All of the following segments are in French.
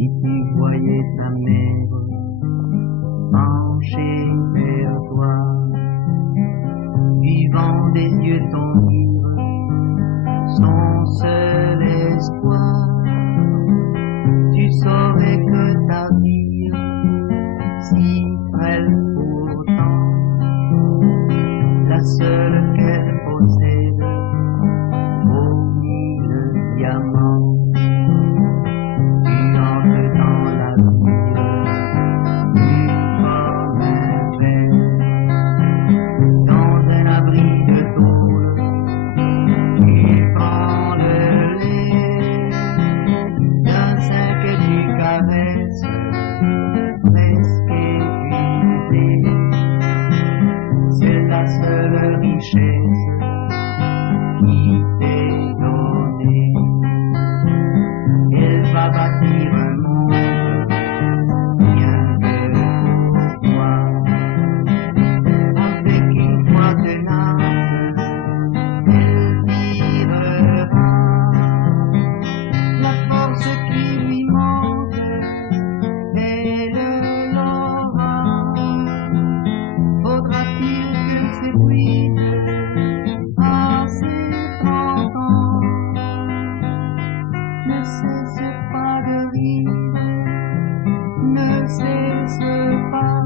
Si tu voyais ta mère penchée vers toi, vivant des yeux ton livre, son seul espoir, tu saurais que ta vie, si frêle pourtant, la seule qu'elle possède, vaut 1000 diamants. Tu entres dans la vie, comme un verre, dans un abri de tôle, tu prends le lait d'un sein que tu caresses, presque épuisé. C'est la seule richesse qui t'est donnée. Elle va bâtir un monde bien que pour toi, avec une foi tenace, elle tirera la force qui lui manque, elle l'aura. Faudra-t-il que s'épuise à ses 30 ans? Ne cesse pas de rire, ne cesse pas,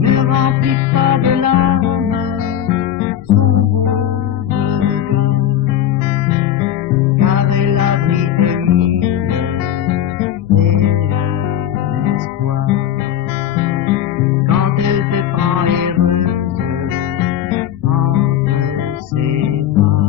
ne remplis pas de larmes son regard, car elle abrite 1000 espoirs. Quand elle te prend heureuse entre ses bras.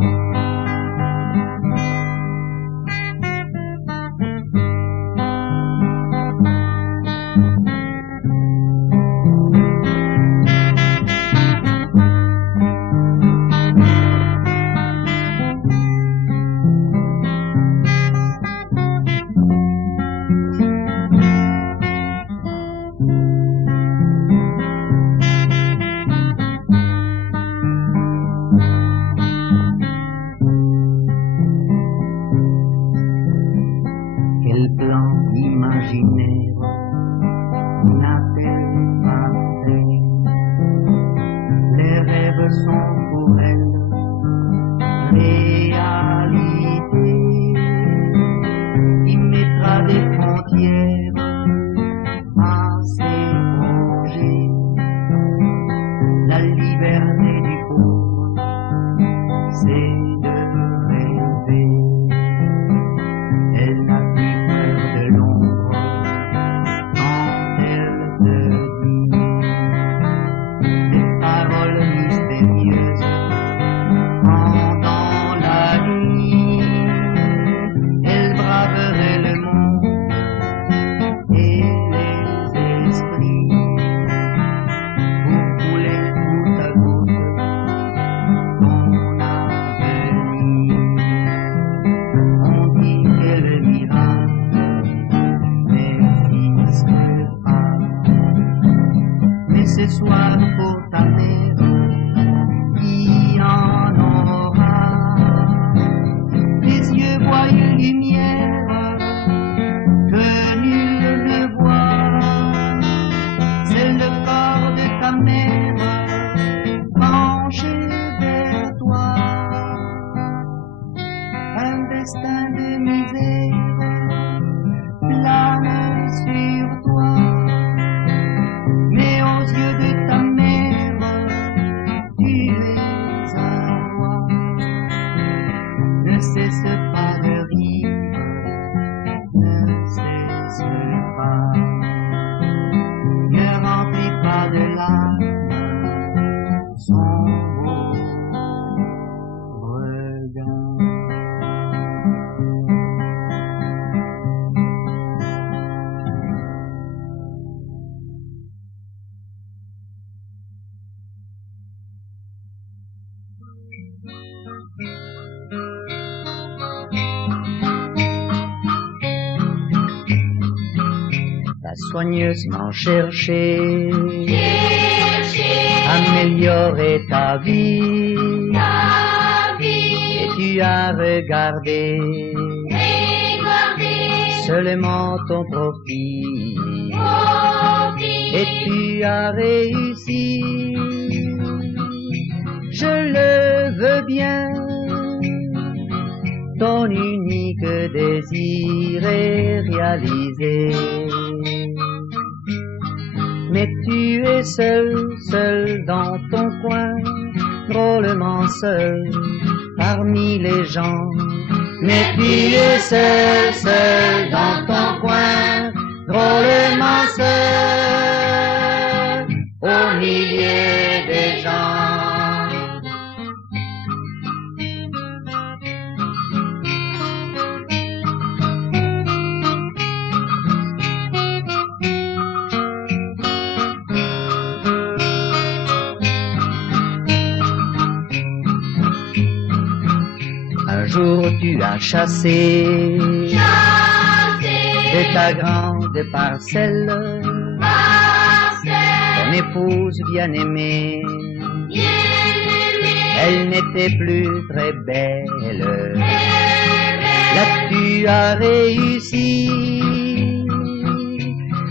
Quel plan imaginaire n'a-t-elle pas fait? Les rêves sont pour elle réalité. Il mettra des frontières à ses projets. La liberté du pauvre, c'est de rêver. Elle n'a plus peur de l'ombre quand elle te dit des paroles mystérieuses pendant la nuit. Elle braverait le monde et les esprits pour couler goutte à goutte ton avenir. On dit qu'elle est miracle, n'existe pas. Mais ce soir pour ta mère, qui en aura les yeux voient une lumière que nul ne voit. C'est le corps de ta mère penché vers toi. Un destin de misère plane sur toi, mais aux yeux de ta mère, tu es un roi. Ne cesse pas de rire, ne cesse pas, ne remplis pas de larmes son beau regard. T'as soigneusement cherché, améliorer ta vie, et tu as regardé seulement ton profit, et tu as réussi. Je le veux bien, ton unique désir est réalisé. Mais tu es seul, seul dans ton coin, drôlement seul parmi les gens. Mais tu es seul, seul dans ton coin, drôlement seul au milieu des gens. Un jour tu as chassé de ta grande parcelle ton épouse bien-aimée. Elle n'était plus très belle. Là tu as réussi.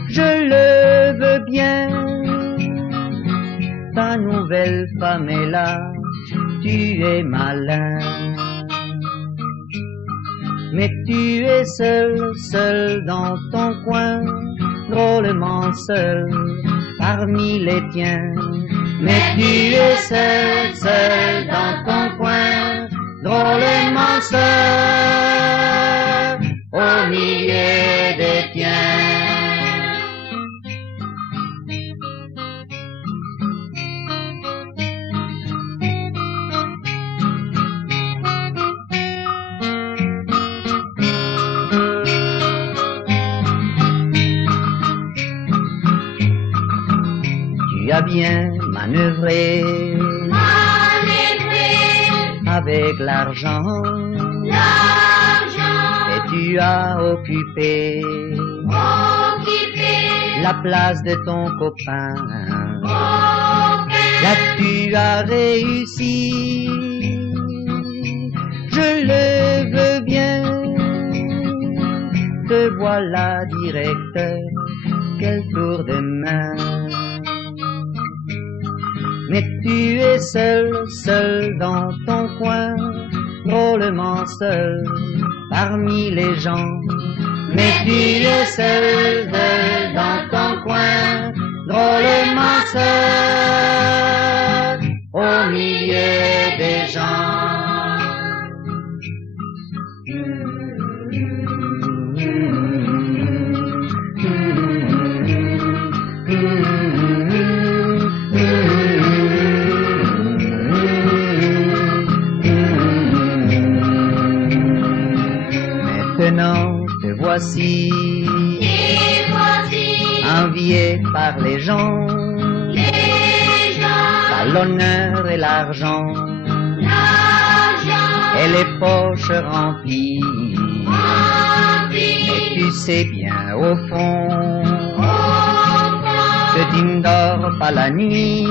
Je le veux bien. Ta nouvelle femme est là. Tu es malin. Mais tu es seul, seul dans ton coin, drôlement seul parmi les tiens. Mais tu es seul, seul dans ton coin, drôlement seul au milieu des tiens. Tu as bien manœuvré avec l'argent et tu as occupé la place de ton copain. Là tu as réussi. Je le veux bien. Te voilà directeur. Quel tour de main. Mais tu es seul, seul dans ton coin, drôlement seul parmi les gens. Mais tu es seul, seul dans ton coin, drôlement seul au milieu des gens. Maintenant te voici, envié par les gens, par l'honneur et l'argent, et les poches remplies. Et tu sais bien au fond que tu ne dors pas la nuit,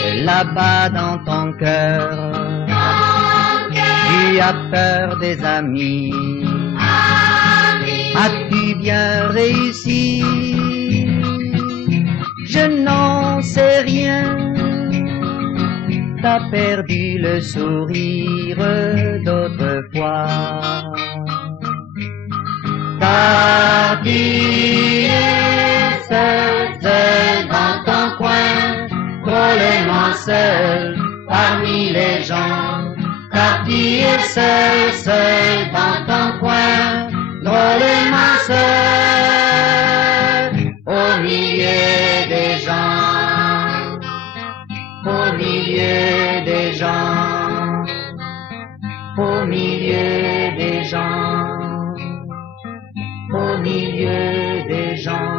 que là-bas dans ton cœur tu as peur des amis. As-tu bien réussi? Je n'en sais rien. T'as perdu le sourire d'autrefois. Car tu es seul, seul dans ton coin, drôlement seul parmi les gens. Car tu es seul, seul dans ton coin, drôlement seul au milieu des gens, au milieu des gens, au milieu des gens, au milieu des gens.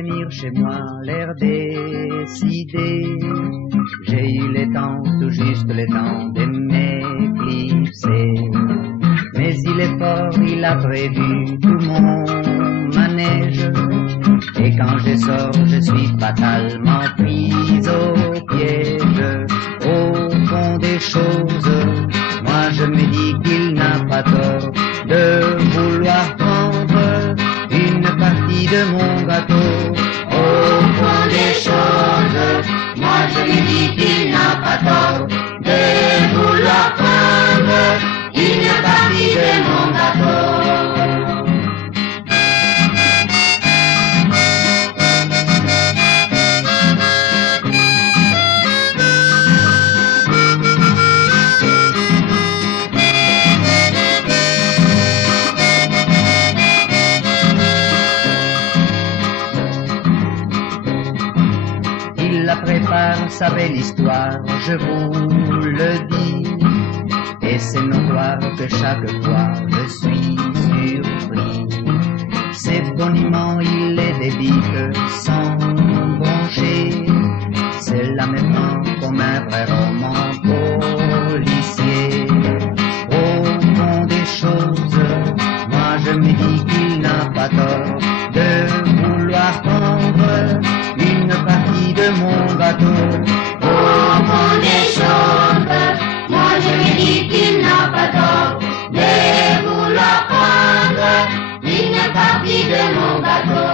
venir chez moi, l'air décidé. J'ai eu les temps, tout juste le temps de m'éclipser. Mais il est fort, il a prévu tout mon manège. Et quand je sors, je suis fatalement pris au piège. Au fond des choses, moi je me dis qu'il n'a pas tort de vouloir prendre une partie de mon gâteau. Au fond des choses, moi je me dis qu'il n'a pas tort de vouloir prendre une partie de mon gâteau. Prépare sa belle histoire, je vous le dis, et c'est notoire que chaque fois je suis surpris. C'est boniment, il les débite sans broncher, cela me prend comme un vrai roman policier. Au fond des choses, moi je me dis qu'il n'a pas tort de vouloir prendre une partie de mon gâteau. Au fond des choses, moi je me dis qu'il n'a pas tort de vouloir prendre une partie de mon gâteau.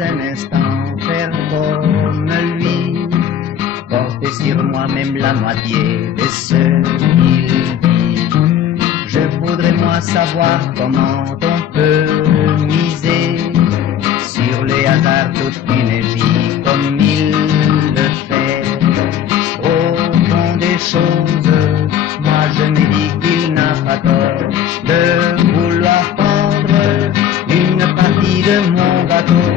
Un instant faire comme lui, porter sur moi-même la moitié de ce qu'il dit. Je voudrais moi savoir comment on peut miser sur les hasards toute une vie comme il le fait. Au fond des choses, moi je me dis qu'il n'a pas tort de vouloir prendre une partie de mon gâteau.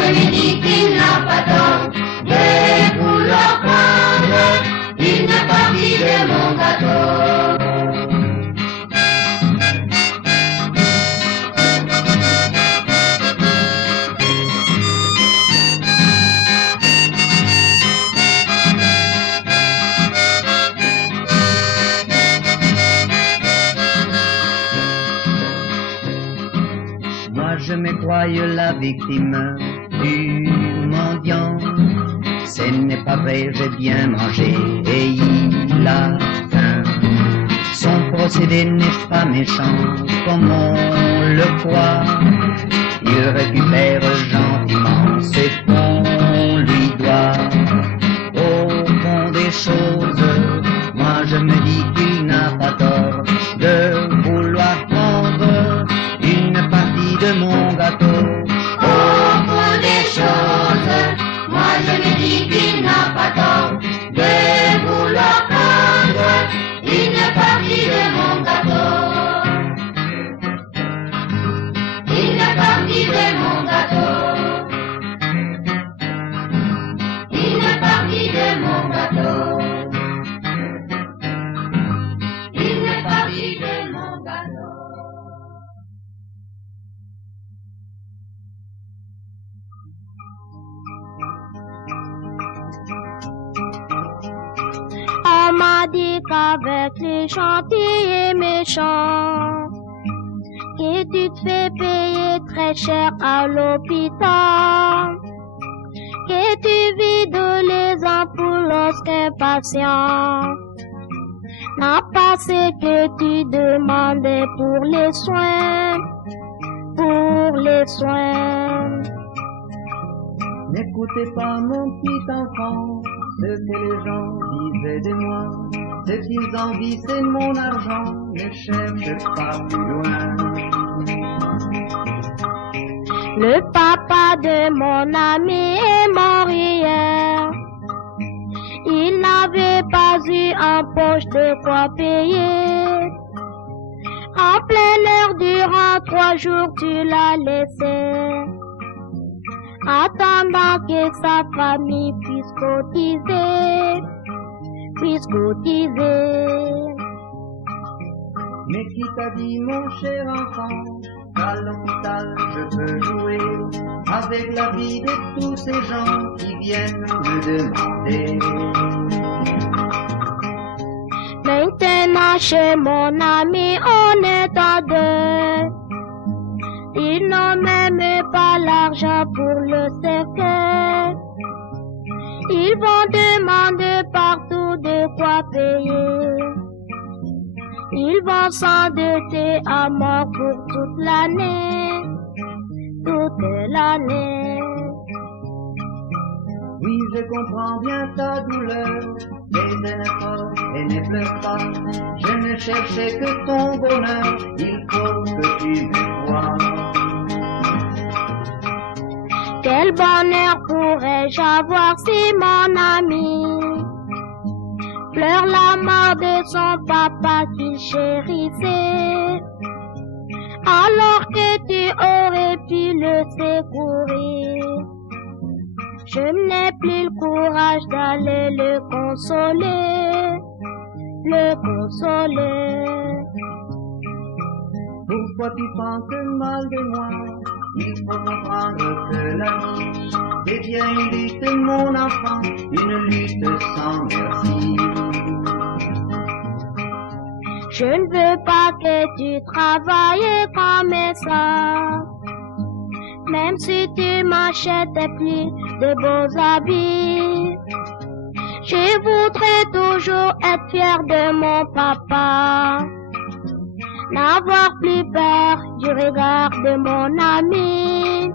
Je lui dis qu'il n'a pas tort de vouloir prendre une partie de mon gâteau. Moi je me croyais la victime du mendiant, ce n'est pas vrai, j'ai bien mangé et il a faim. Son procédé n'est pas méchant comme on le croit, il récupère gentiment ce qu'on lui doit. Au fond des choses, moi je me dis qu'il n'a pas tort de vouloir prendre une partie de mon gâteau. Moi je me dis qu'il n'a pas tort de vouloir prendre une partie de mon gâteau. Une partie de mon gâteau. Une partie de mon gâteau. Une partie de mon gâteau. On m'a dit qu'avec les gentils et méchants, que tu te fais payer très cher à l'hôpital, que tu vides les ampoules lorsqu'un patient n'a pas ce que tu demandais pour les soins, pour les soins. N'écoutez pas mon petit enfant, ce que les gens disaient de moi, ce qu'ils envient c'est mon argent, ne cherche pas plus loin. Le papa de mon ami est mort hier, il n'avait pas pas eu en poche de quoi payer. En plein air durant 3 jours tu l'as laissé, attendant que sa famille puisse cotiser, Mais qui t'a dit, mon cher enfant, qu'à je peux jouer avec la vie de tous ces gens qui viennent me demander. Maintenant chez mon ami on est à deux. Ils n'ont même pas l'argent pour le cercueil. Ils vont demander partout de quoi payer. Ils vont s'endetter à mort pour toute l'année, toute l'année. Oui, je comprends bien ta douleur, mais elle n'est pas et ne pleure pas. Je ne cherchais que ton bonheur, il faut que tu me vois. Quel bonheur pourrais-je avoir si mon ami pleure la mort de son papa qu'il chérissait, alors que tu aurais pu le secourir. Je n'ai plus le courage d'aller le consoler, le consoler. Pourquoi tu penses mal de moi? Il faut comprendre que la vie devient une lutte, mon enfant, une lutte sans merci. Je ne veux pas que tu travailles comme ça, même si tu m'achètes plus de beaux habits. Je voudrais toujours être fier de mon papa, n'avoir plus peur du regard de mon ami,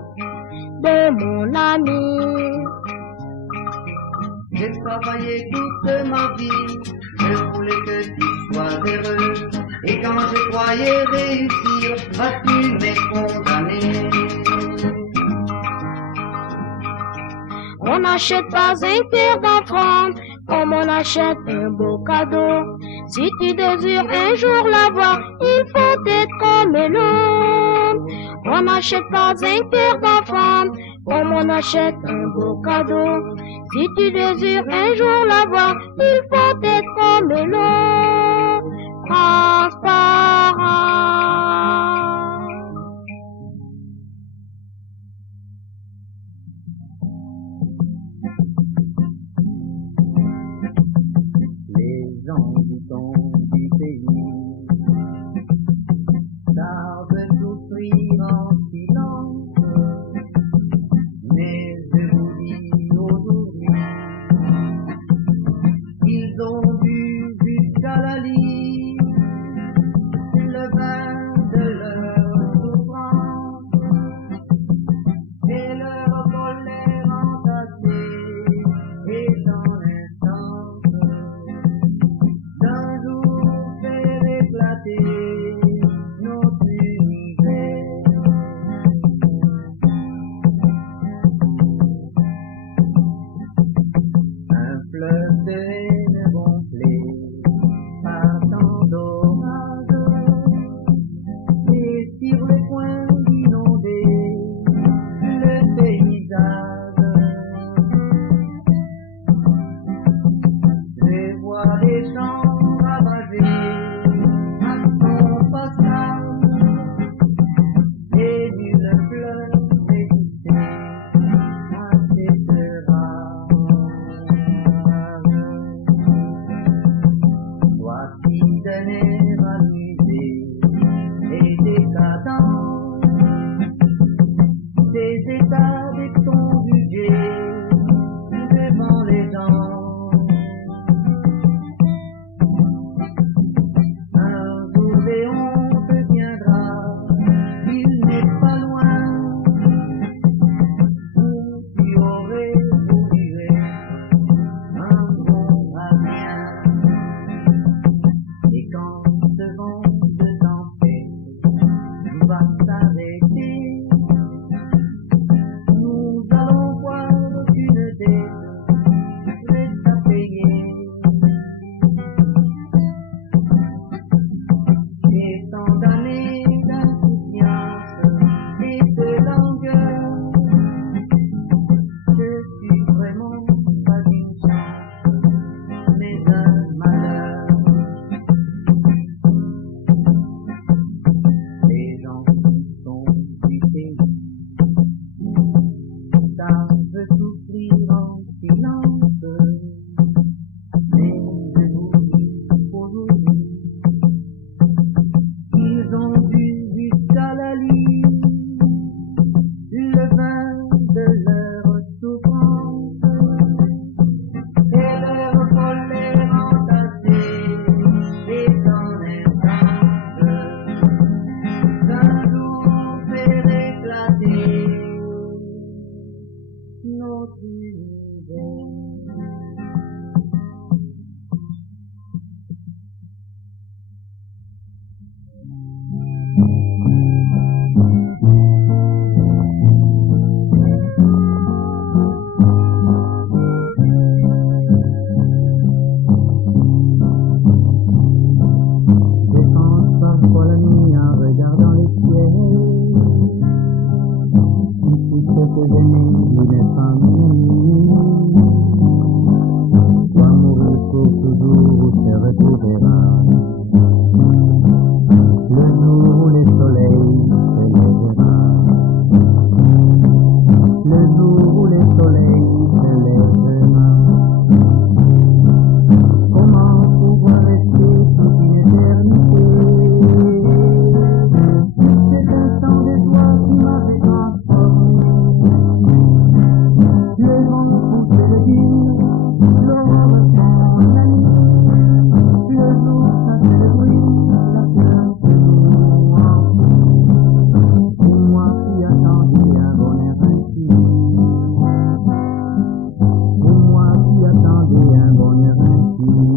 de mon ami. J'ai travaillé toute ma vie, je voulais que tu sois heureux, et quand je croyais réussir, vas-tu me condamner? On n'achète pas un cœur d'enfant comme on achète un beau cadeau. Si tu désires un jour l'avoir, il faut être comme l'homme. On n'achète pas un cœur d'enfant comme on achète un beau cadeau. Si tu désires un jour l'avoir, il faut être comme l'homme, transparent. Les gens du pays savent souffrir en silence, mais je vous dis aujourd'hui qu'ils ont bu jusqu'à la lie le vin de quelques années d'une famille. Toi mourir pour toujours se retrouvera. Le jour où le soleil se lèvera. Le jour où le soleil se lèvera. Comment pouvoir rester toute une éternité? Cet instant de toi qui m'avait transformé. Le vent pousse le dune, l'aurore prend la nuit. Le jour ça fait le bruit, la fleur se noue en pluie. Pour moi qui attendais un bonheur infini. Pour moi qui attendais un bonheur infini.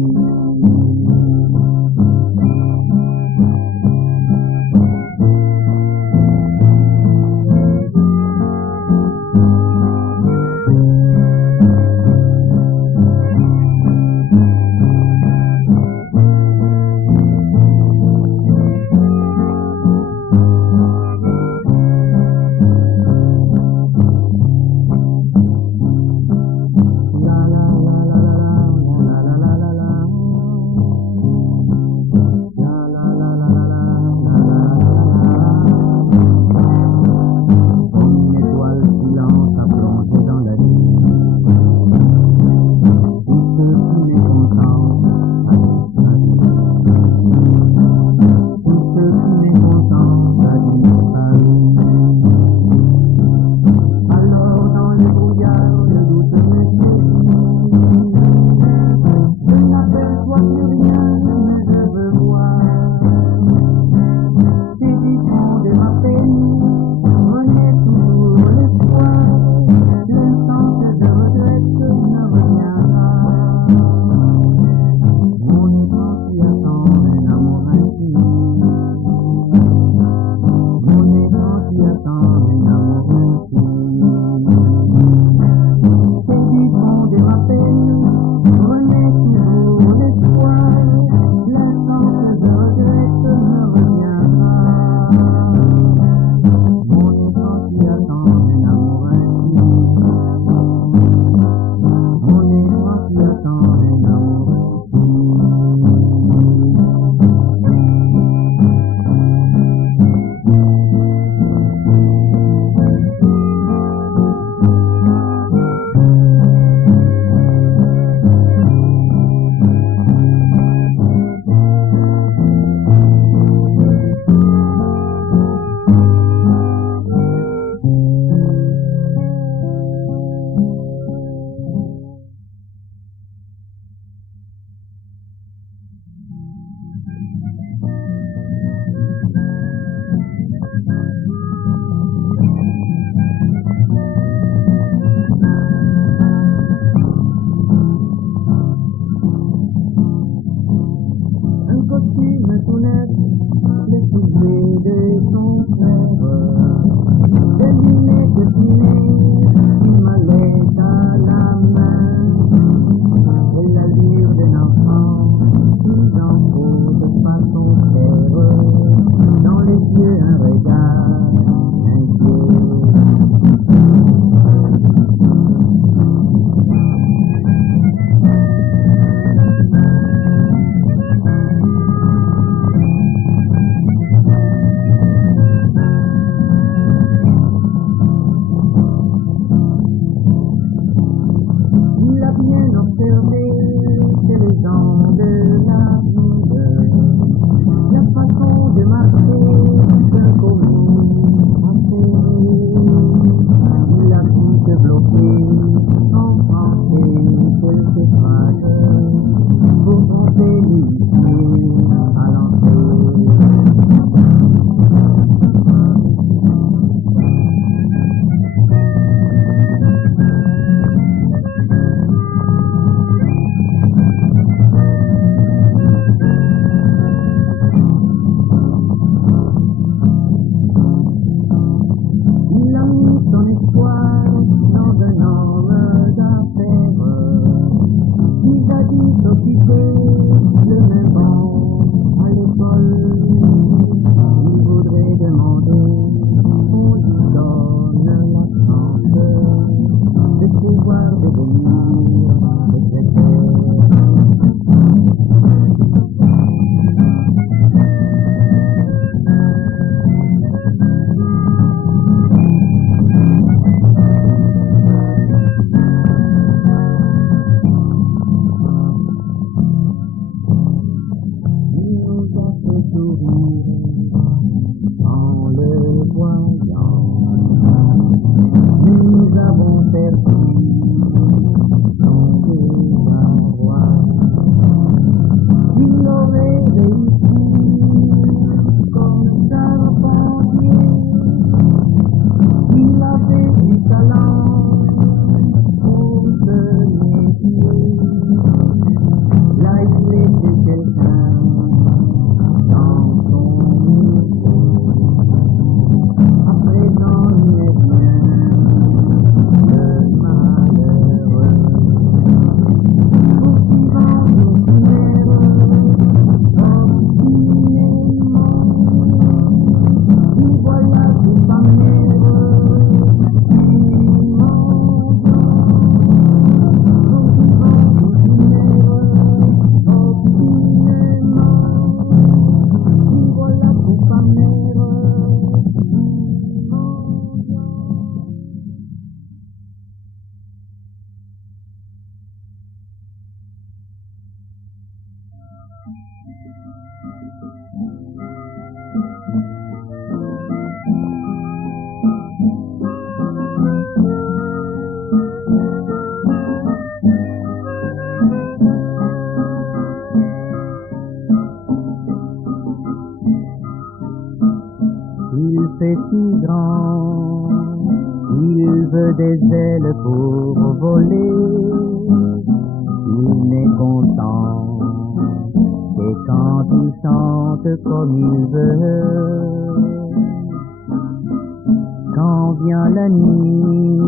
voyant, nous avons perdu son désarroi. Il aurait réussi comme charpentier, il avait du talent pour se méfier. Là, il était quelqu'un dans son niveau. À présent, il est bien le malheureux. Poursuivant son chimère, obstinément, nous voilà tout par mère, il fait si grand, il veut des ailes pour voler, il n'est content et quand il chante comme il veut. Quand vient la nuit,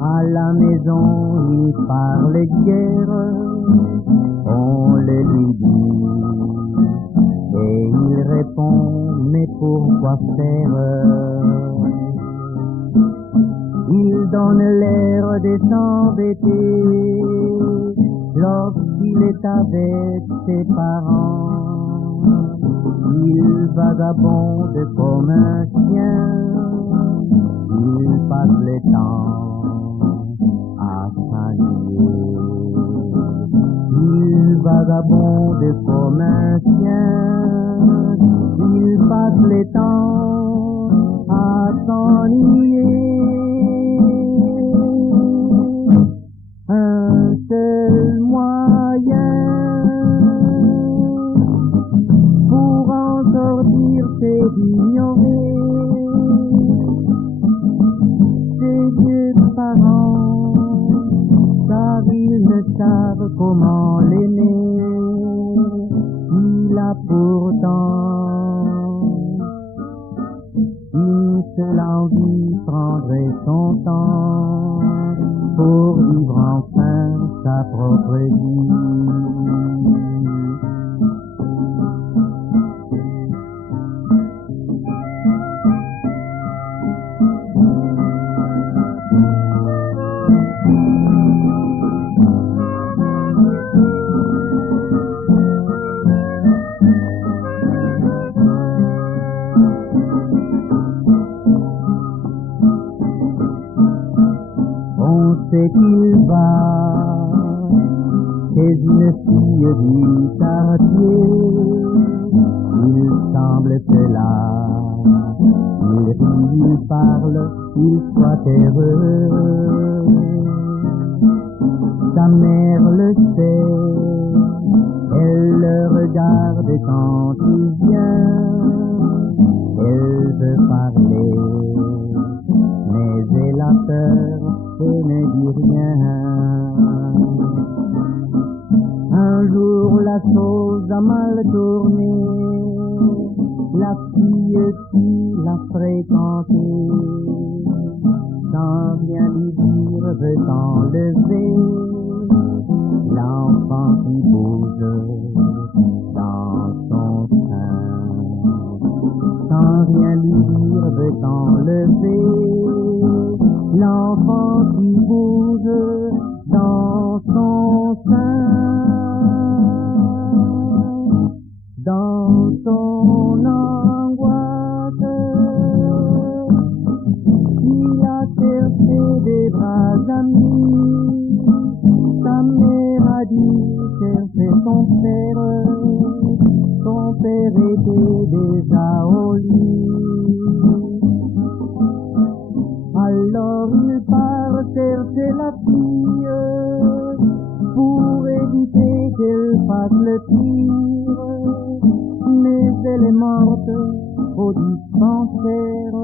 à la maison il parle guère, on le lui dit et il répond, mais pourquoi faire? Il donne l'air de s'embêter lorsqu'il est avec ses parents. Il vagabonde comme un chien, il passe le temps à s'ennuyer. Il vagabonde comme un chien, il passe le temps à s'ennuyer. Un seul moyen pour en sortir, c'est d'ignorer ses vieux parents, car ils ne savent comment l'aimer. Il a pourtant une seule envie, prendrait son temps pour vivre enfin sa propre vie. On sait qu'il va chez une fille du quartier, il semble cela, il rit, il parle, il soit heureux. Sa mère le sait, elle le regarde quand il vient, elle veut parler, mais elle a peur et ne dit rien. Un jour la chose a mal tourné, la fille qui l'a fréquenté, sans rien lui dire veut enlever l'enfant qui bouge dans son sein. Sans rien lui dire veut enlever l'enfant qui bouge dans son sein. Dans son angoisse, il a cherché des bras amis. Sa mère a dit chercher son père était déjà au lit. le tire, mais elle est morte au dispensaire,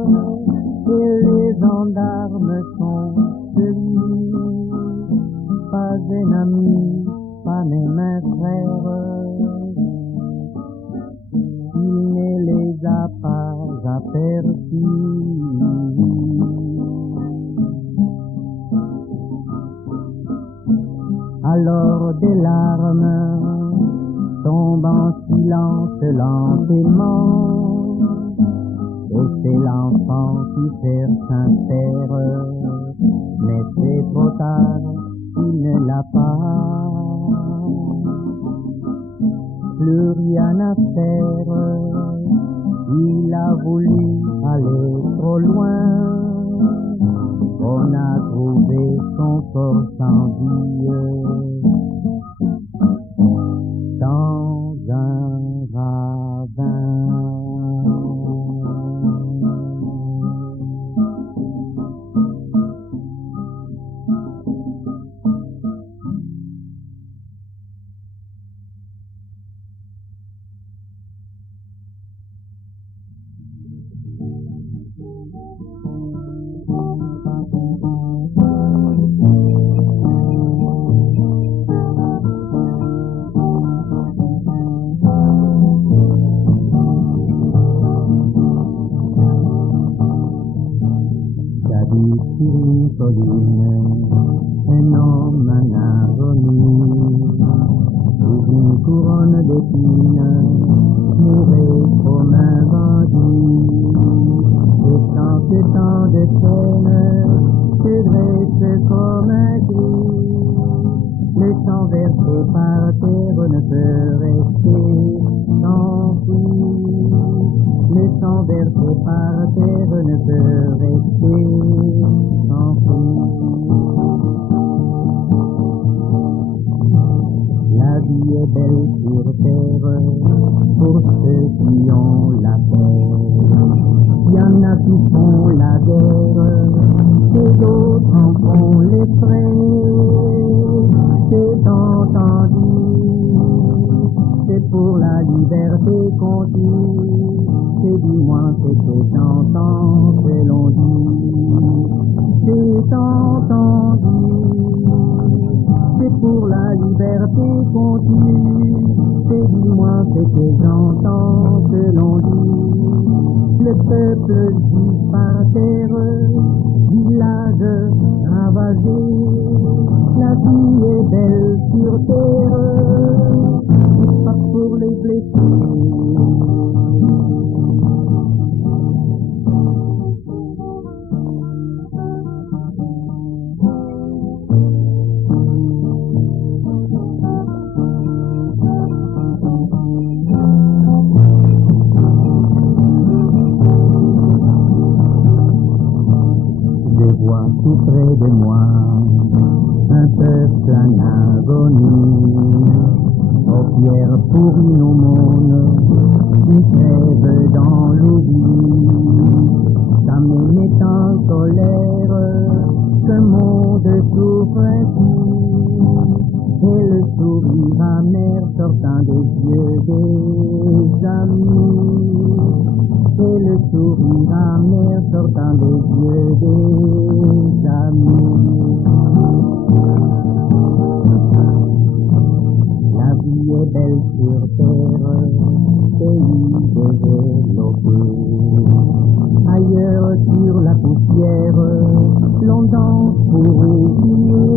et les gendarmes sont de lui. Pas un ami, pas même un frère, il ne les a pas aperçus. Alors des larmes tombent en silence lentement, et c'est l'enfant qui cherche un père, mais c'est trop tard, il ne l'a pas. Plus rien à faire, il a voulu aller trop loin. On a trouvé son corps sans vie dans un ravin. Sur une colline, un homme en agonie, sous une couronne d'épines, mourait comme un bandit. Et sans ce temps de peine, se dresse comme un cri. Le sang versé par terre ne peut rester enfoui. Le sang versé par terre ne peut rester enfoui. La vie est belle sur terre pour ceux qui ont la paix. Il y en a qui font la guerre et d'autres en font les frais. C'est entendu, c'est pour la liberté qu'on dit. C'est du moins ce que j'entends, que l'on dit. C'est entendu, c'est pour la liberté qu'on dit. C'est du moins ce que j'entends, que l'on dit. Le peuple vit par terre, village ravagé. La vie est belle sur terre, pas pour les blessés. Je vois tout près de moi un peuple en agonie, aux pierres pourries nos mondes, qui crèvent dans l'oubli. Ça me met en colère, ce monde souffre ainsi, et le sourire amer sortant des yeux des amis. Et le sourire amer sortant des yeux des amis. La vie est belle sur terre, pays développé. Ailleurs sur la poussière, l'on danse pour oublier.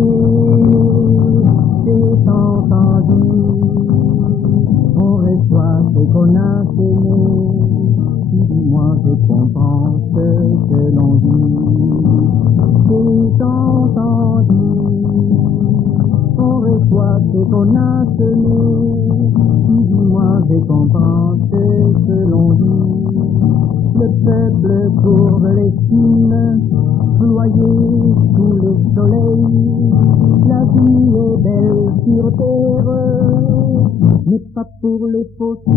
C'est entendu, on reçoit ce qu'on a aimé. Dis-moi, je comprends ce que l'on dit. C'est entendu, on reçoit ce qu'on a semé. Dis-moi, je comprends ce que l'on dit. Le peuple courbe les cimes, ployé sous le soleil. La vie est belle sur terre, mais pas pour les fautifs.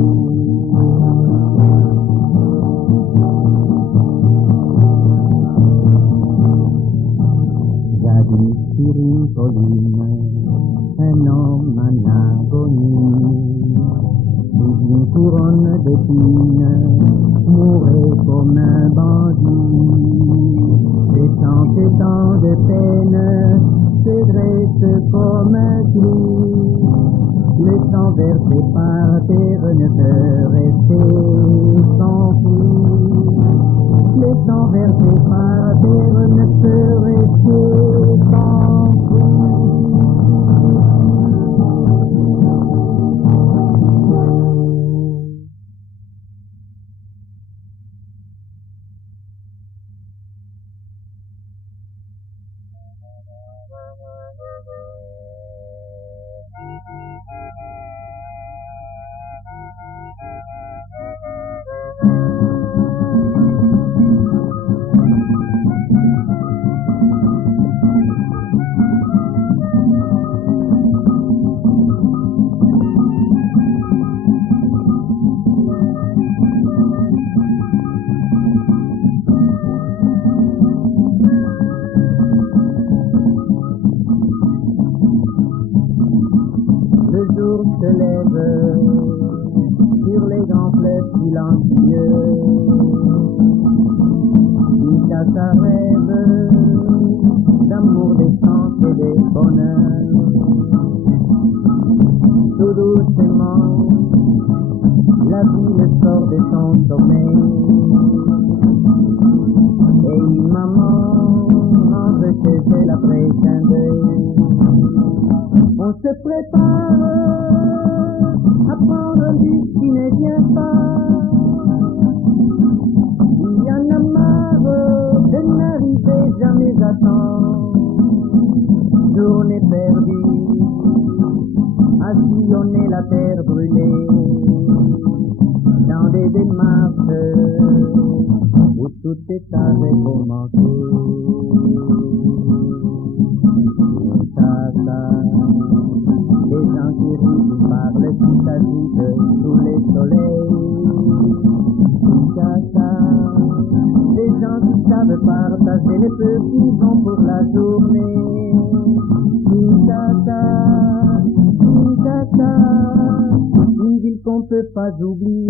Jadis sur une colline, un homme en agonie, couronne d'épines, mourait comme un bandit. Et tant de peine, se dresse comme un clou. Le sang versé par terre ne peut rester sans pluie. Le sang versé par terre ne peut rester sans pluie. Se lève sur les grands fleuves silencieux, il a sa rêve d'amour, d'essence et de bonheur. Tout doucement, la ville sort de son sommeil, et une maman entre chez elle après un deuil. On se prépare à prendre un bus qui ne vient pas. Il y en a marre de n'arriver jamais à temps. Journée perdue, à sillonner la terre brûlée, dans des démarches où tout est à recommencer. Les gens qui rient, qui parlent, qui s'agitent sous les soleils. Les gens qui savent partager les peu qu'ils ont pour la journée. Une ville qu'on peut pas oublier.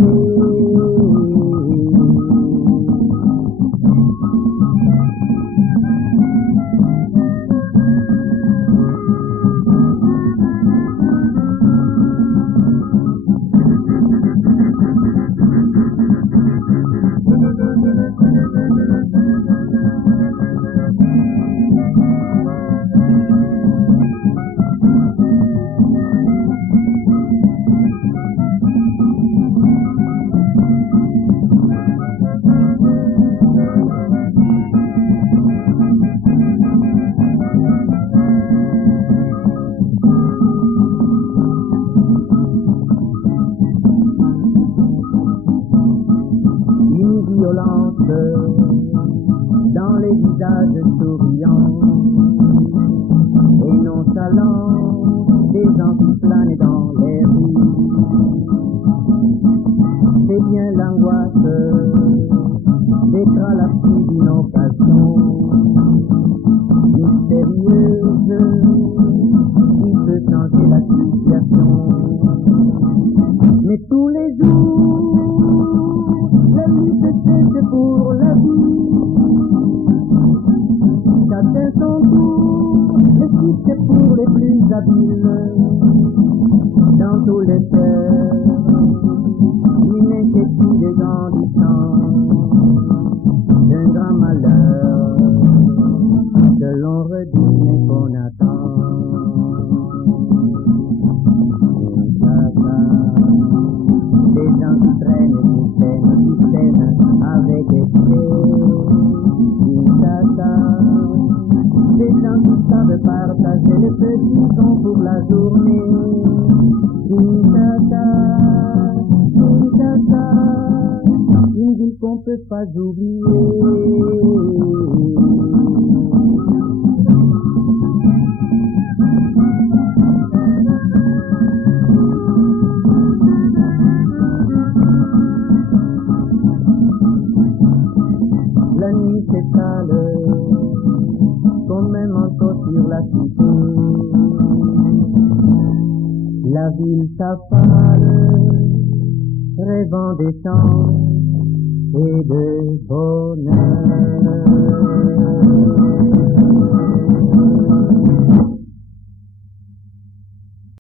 Dans les visages souriants et nonchalants des gens qui planent dans les rues. C'est bien l'angoisse d'être à la suite d'une occasion mystérieuse qui peut changer la situation. Mais tous les jours, la lutte cesse pour la vie. Chacun son tour, le succès pour les plus habiles. Dans tous les cœurs, une inquiétude grandissante d'un grand malheur que l'on redit mais qu'on attend. Des gens qui traînent, avec excès. Des gens qui savent partager les petits sons pour la journée. Une ville qu'on peut pas oublier. La nuit s'étale comme un manteau sur la cité. La ville s'affale rêvant d'échange et de bonheur.